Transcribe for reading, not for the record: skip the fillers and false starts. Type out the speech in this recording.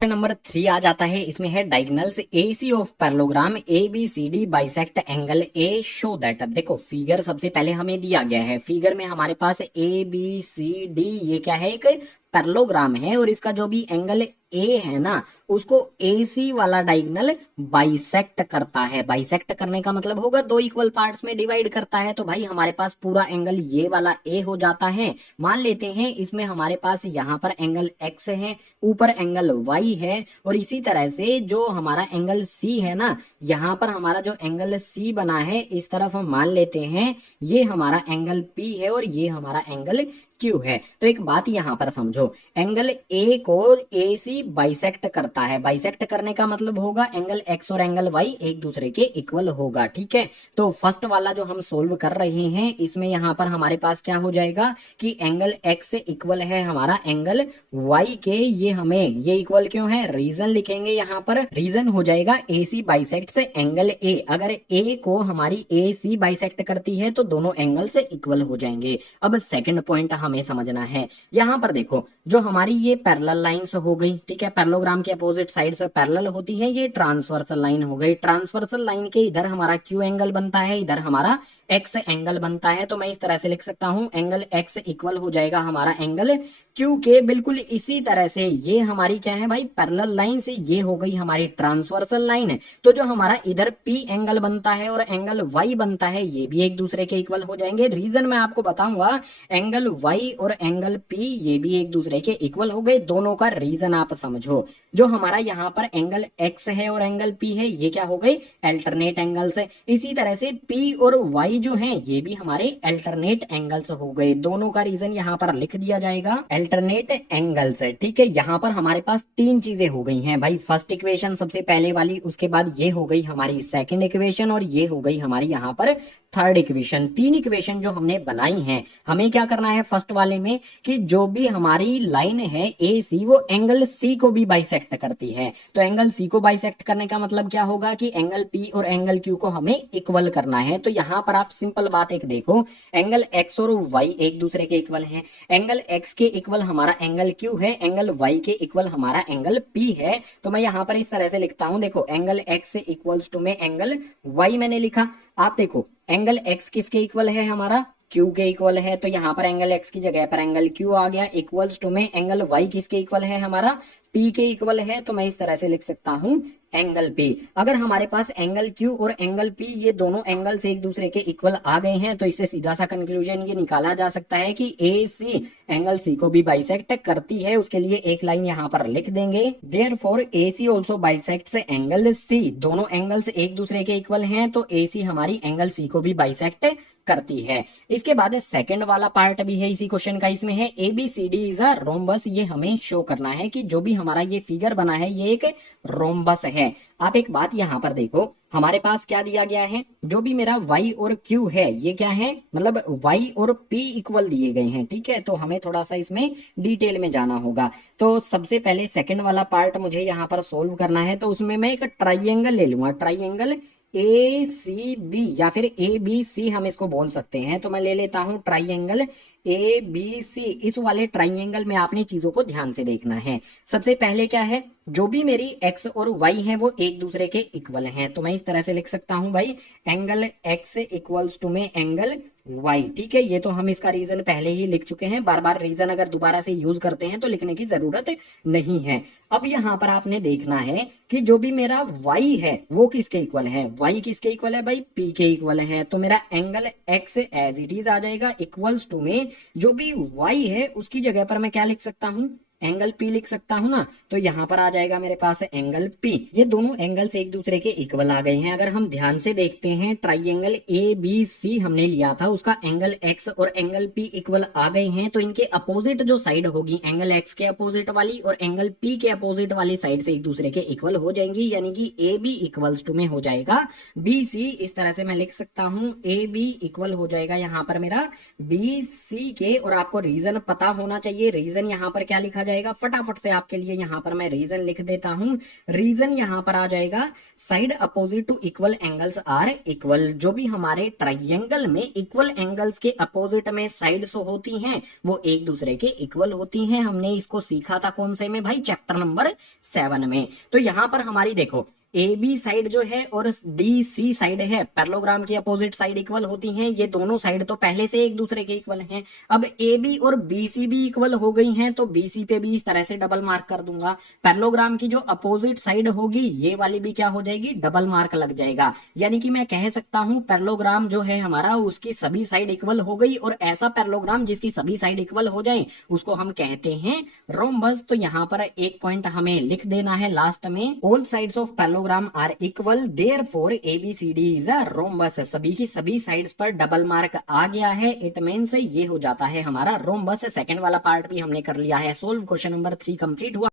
Number 3 आ जाता है। इसमें है diagonals AC of parallelogram A B C D bisect angle A show that. अब देखो फिगर सबसे पहले हमें दिया गया है। फिगर में हमारे पास ए बी सी डी ये क्या है, एक पैरेललोग्राम है और इसका जो भी एंगल ए है ना उसको एसी वाला डायगोनल बाइसेक्ट करता है। बाइसेक्ट करने का मतलब होगा दो इक्वल पार्ट्स में डिवाइड करता है। तो भाई हमारे पास पूरा एंगल ये वाला ए हो जाता है। मान लेते हैं इसमें हमारे पास यहाँ पर एंगल एक्स है, ऊपर एंगल वाई है और इसी तरह से जो हमारा एंगल सी है ना, यहाँ पर हमारा जो एंगल सी बना है इस तरफ हम मान लेते हैं ये हमारा एंगल पी है और ये हमारा एंगल क्यू है। तो एक बात यहां पर समझो, एंगल ए को ए सी बाइसेक्ट करता है। बाइसेक्ट करने का मतलब होगा एंगल एक्स और एंगल वाई एक दूसरे के इक्वल होगा। ठीक है, तो फर्स्ट वाला जो हम सोल्व कर रहे हैं इसमें यहाँ पर हमारे पास क्या हो जाएगा कि एंगल एक्स से इक्वल है हमारा एंगल वाई के। ये हमें ये इक्वल क्यों है, रीजन लिखेंगे यहाँ पर। रीजन हो जाएगा ए सी बाइसेक्ट से एंगल ए। अगर ए को हमारी ए सी बाइसेक्ट करती है तो दोनों एंगल से इक्वल हो जाएंगे। अब सेकंड पॉइंट हमें समझना है। यहां पर देखो जो हमारी ये पैरेलल लाइंस हो गई, ठीक है, पैरेललोग्राम के अपोजिट साइड से पैरेलल होती है, ये ट्रांसवर्सल लाइन हो गई। ट्रांसवर्सल लाइन के इधर हमारा क्यू एंगल बनता है, इधर हमारा एक्स एंगल बनता है। तो मैं इस तरह से लिख सकता हूं एंगल एक्स इक्वल हो जाएगा हमारा एंगल क्यू के। बिल्कुल इसी तरह से ये हमारी क्या है भाई पैरेलल लाइन से ये हो गई हमारी ट्रांसवर्सल लाइन। तो जो हमारा इधर पी एंगल बनता है और एंगल वाई बनता है ये भी एक दूसरे के इक्वल हो जाएंगे। रीजन मैं आपको बताऊंगा, एंगल वाई और एंगल पी ये भी एक दूसरे के इक्वल हो गए। दोनों का रीजन आप समझो, जो हमारा यहाँ पर एंगल एक्स है और एंगल पी है ये क्या हो गई अल्टरनेट एंगल्स है। इसी तरह से पी और वाई जो हैं ये भी हमारे अल्टरनेट एंगल्स हो गए। दोनों का रीजन यहाँ पर लिख दिया जाएगा अल्टरनेट एंगल्स है। ठीक है, यहाँ पर हमारे पास तीन चीजें हो गई हैं भाई। फर्स्ट इक्वेशन सबसे पहले वाली, उसके बाद ये हो गई हमारी सेकंड इक्वेशन और ये हो गई हमारी यहाँ पर थर्ड इक्वेशन। तीन इक्वेशन जो हमने बनाई हैं, हमें क्या करना है फर्स्ट वाले में कि जो भी हमारी लाइन है ए सी वो एंगल सी को भी बाइसेक्ट करती है। तो एंगल सी को बाइसेक्ट करने का मतलब क्या होगा कि एंगल पी और एंगल क्यू को हमें इक्वल करना है। तो यहाँ पर आप सिंपल बात एक देखो, एंगल एक्स और वाई एक दूसरे के इक्वल हैं। एंगल एक्स के इक्वल हमारा एंगल क्यू है, एंगल वाई के इक्वल हमारा एंगल पी है। तो मैं यहाँ पर इस तरह से लिखता हूं, देखो एंगल एक्स से इक्वल्स टू में एंगल वाई मैंने लिखा। आप देखो एंगल एक्स किसके इक्वल है हमारा क्यू के इक्वल है। तो यहाँ पर एंगल एक्स की जगह पर एंगल क्यू आ गया। इक्वल्स टू में एंगल वाई किसके इक्वल है हमारा पी के इक्वल है। तो मैं इस तरह से लिख सकता हूं एंगल पी। अगर हमारे पास एंगल क्यू और एंगल पी ये दोनों एंगल से एक दूसरे के इक्वल आ गए हैं तो इससे सीधा सा कंक्लूजन ये निकाला जा सकता है कि ए सी एंगल सी को भी बाइसेक्ट करती है। उसके लिए एक लाइन यहाँ पर लिख देंगे, देयरफॉर ए सी ऑल्सो बाइसेक्ट्स एंगल सी। दोनों एंगल्स एक दूसरे के इक्वल हैं तो ए सी हमारी एंगल सी को भी बाइसेक्ट करती है। इसके बाद सेकंड वाला पार्ट भी है इसी क्वेश्चन का। इसमें है A B C D is a rhombus. ये हमें शो करना है कि जो भी हमारा ये फिगर बना है ये एक रोम्बस है। आप एक बात यहाँ पर देखो, हमारे पास क्या दिया गया है, जो भी मेरा y और q है ये क्या है, मतलब y और p इक्वल दिए गए हैं। ठीक है, तो हमें थोड़ा सा इसमें डिटेल में जाना होगा। तो सबसे पहले सेकंड वाला पार्ट मुझे यहाँ पर सोल्व करना है। तो उसमें मैं एक ट्राइंगल ले लूंगा, ट्राइंगल ए सी बी या फिर ए बी सी हम इसको बोल सकते हैं। तो मैं ले लेता हूं ट्राइंगल ए बी सी। इस वाले ट्राइंगल में आपने चीजों को ध्यान से देखना है। सबसे पहले क्या है, जो भी मेरी एक्स और वाई है वो एक दूसरे के इक्वल हैं। तो मैं इस तरह से लिख सकता हूं भाई एंगल एक्स इक्वल्स टू में एंगल वाई। ठीक है, ये तो हम इसका रीजन पहले ही लिख चुके हैं। बार बार रीजन अगर दोबारा से यूज करते हैं तो लिखने की जरूरत नहीं है। अब यहाँ पर आपने देखना है कि जो भी मेरा y है वो किसके इक्वल है, y किसके इक्वल है भाई p के इक्वल है। तो मेरा angle x as it is आ जाएगा इक्वल्स टू में जो भी y है उसकी जगह पर मैं क्या लिख सकता हूं एंगल P लिख सकता हूं ना। तो यहाँ पर आ जाएगा मेरे पास एंगल P। ये दोनों एंगल्स एक दूसरे के इक्वल आ गए हैं। अगर हम ध्यान से देखते हैं ट्राइंगल ए बी सी हमने लिया था, उसका एंगल X और एंगल P इक्वल आ गए हैं। तो इनके अपोजिट जो साइड होगी एंगल X के अपोजिट वाली और एंगल P के अपोजिट वाली साइड से एक दूसरे के इक्वल हो जाएंगी, यानी कि ए बी इक्वल्स टू में हो जाएगा बी सी। इस तरह से मैं लिख सकता हूं ए बी इक्वल हो जाएगा यहाँ पर मेरा बी सी के। और आपको रीजन पता होना चाहिए, रीजन यहाँ पर क्या लिखा जाएगा? फटाफट से आपके लिए यहाँ पर मैं रीजन लिख देता हूं। रीजन यहाँ पर आ जाएगा, side opposite to equal angles are equal. जो भी हमारे ट्राइंगल में इक्वल एंगल्स के अपोजिट में साइड्स होती हैं वो एक दूसरे के इक्वल होती हैं। हमने इसको सीखा था कौन से में भाई? चैप्टर नंबर 7 में। तो यहाँ पर हमारी देखो ए बी साइड जो है और डी सी साइड है, पैरेललोग्राम की अपोजिट साइड इक्वल होती हैं। ये दोनों साइड तो पहले से एक दूसरे के इक्वल हैं। अब ए बी और बी सी भी इक्वल हो गई हैं, तो बी सी पे भी इस तरह से डबल मार्क कर दूंगा। पैरेललोग्राम की जो अपोजिट साइड होगी ये वाली भी क्या हो जाएगी? डबल मार्क लग जाएगा। यानी कि मैं कह सकता हूं पैरेललोग्राम जो है हमारा उसकी सभी साइड इक्वल हो गई, और ऐसा पैरेललोग्राम जिसकी सभी साइड इक्वल हो जाए उसको हम कहते हैं रोम्बस। तो यहाँ पर एक पॉइंट हमें लिख देना है लास्ट में, all sides of parallelogram are equal, therefore ABCD is a rhombus. सभी की सभी साइड्स पर डबल मार्क आ गया है, इट मींस ये हो जाता है हमारा रोम्बस। सेकंड वाला पार्ट भी हमने कर लिया है सोल्व। क्वेश्चन नंबर 3 कंप्लीट हुआ।